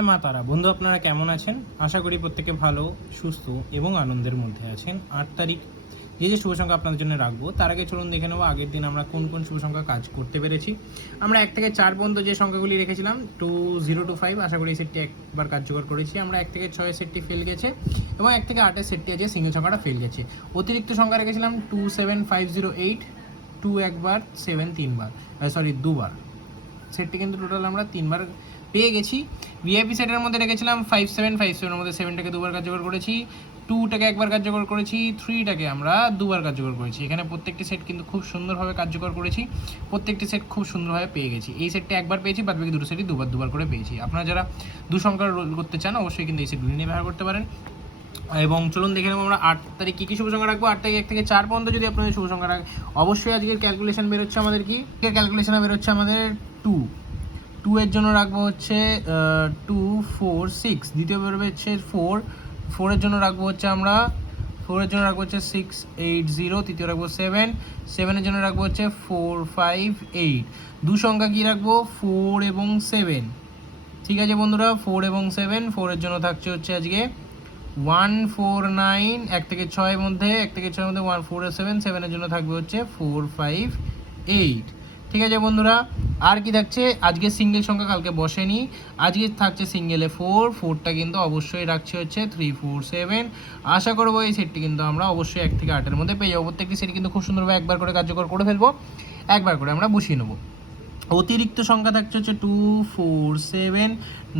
জয় মা তারা। বন্ধু আপনারা কেমন আছেন? আশা করি প্রত্যেকে ভালো, সুস্থ এবং আনন্দের মধ্যে আছেন। 8 তারিখ যে শুভ সংখ্যা আপনাদের জন্য রাখবো, তার আগে চলুন দেখে নেবো আগের দিন আমরা কোন কোন শুভ সংখ্যা কাজ করতে পেরেছি। আমরা 1 থেকে 4 পর্যন্ত যে সংখ্যাগুলি রেখেছিলাম 20 to 5, আশা করি এই সেটটি একবার কার্যকর করেছি। আমরা 1 থেকে 6 সেটটি ফেল গেছে এবং 1 থেকে 8 সেটটি আছে সিঙ্গেল সংখ্যাটা ফেল গেছে। অতিরিক্ত সংখ্যা রেখেছিলাম 27508, 2 একবার, 7 তিনবার, দুবার। সেটটি কিন্তু টোটাল আমরা 3বার পেয়ে গেছি। ভিআইপি সেটের মধ্যে রেখেছিলাম 5757 এর মধ্যে 7টাকে দুবার কার্যকর করেছি, 2টাকে একবার কার্যকর করেছি, 3টাকে আমরা দুবার কার্যকর করেছি। এখানে প্রত্যেকটি সেট কিন্তু খুব সুন্দরভাবে কার্যকর করেছি, প্রত্যেকটি সেট খুব সুন্দরভাবে পেয়ে গেছি। এই সেটটা একবার পেয়েছি, বাদ বাকি দুটো সেটই দুবার করে পেয়েছি। আপনারা যারা দু সংখ্যার রোল করতে চান অবশ্যই কিন্তু এই সেটগুলি নিয়ে ব্যবহার করতে পারেন। এবং চলুন দেখে নেবো আমরা 8 তারিখ কী কী শুভ সংখ্যা রাখবো। 8 তারিখ 1 থেকে 4 পর্যন্ত যদি আপনাদের শুভ সংখ্যা রাখে, অবশ্যই আজকের ক্যালকুলেশন বেরোচ্ছে আমাদের কি ক্যালকুলেশনে বেরোচ্ছে আমাদের 2 এর জন্য রাখবো হচ্ছে 2 4 6, দ্বিতীয় বেরোবে হচ্ছে 4 এর জন্য রাখবো হচ্ছে আমরা 680, তৃতীয় রাখবো 7 এর জন্য রাখবো হচ্ছে 4 5 8। দু সংখ্যা কি রাখবো 4 এবং 7। ঠিক আছে বন্ধুরা, 4 এবং 7। 4 এর জন্য থাকছে হচ্ছে আজকে 149, 1 থেকে 6 এর মধ্যে 1 4 আর 7 এর জন্য থাকবে হচ্ছে 4 5 8। ঠিক আছে বন্ধুরা, আর কি থাকছে আজকে সিঙ্গেল সংখ্যা কালকে বসেনি, আজকে থাকছে সিঙ্গেলে 4টা কিন্তু অবশ্যই রাখছে হচ্ছে 3 4 7। আশা করবো এই সেটটি কিন্তু আমরা অবশ্যই 1 থেকে 8-এর মধ্যে পেয়ে যাবো। প্রত্যেকটি সেট কিন্তু খুব সুন্দরভাবে একবার করে কার্যকর করে ফেলবো, একবার করে আমরা বসিয়ে নেবো। অতিরিক্ত সংখ্যা থাকছে হচ্ছে 2 4 7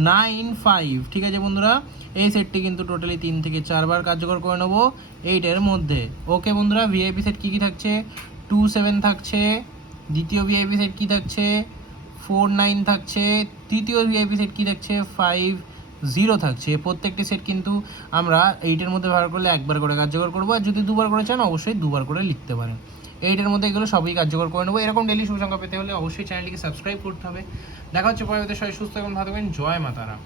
9 5। ঠিক আছে বন্ধুরা, এই সেটটি কিন্তু টোটালি 3 থেকে 4 বার কার্যকর করে নেবো 8-এর মধ্যে। ওকে বন্ধুরা, ভিআইপি সেট কী কী থাকছে 2 7 থাকছে, দ্বিতীয় ভিআইপি সেট কী থাকছে 4 9 থাকছে, তৃতীয় ভিআইপি সেট কী থাকছে 5 0 থাকছে। প্রত্যেকটি সেট কিন্তু আমরা 8-এর মধ্যে ব্যবহার করলে একবার করে কার্যকর করবো, আর যদি দুবার করে চান অবশ্যই দুবার করে লিখতে পারেন। 8-এর মধ্যে এগুলো সবই কার্যকর করে নেবো। এরকম ডেলি শুভ সংখ্যা পেতে হলে অবশ্যই চ্যানেলটিকে সাবস্ক্রাইব করতে হবে। দেখা হচ্ছে পরবর্তী, সবাই সুস্থ এবং ভালো থাকবেন। জয় মা তারা।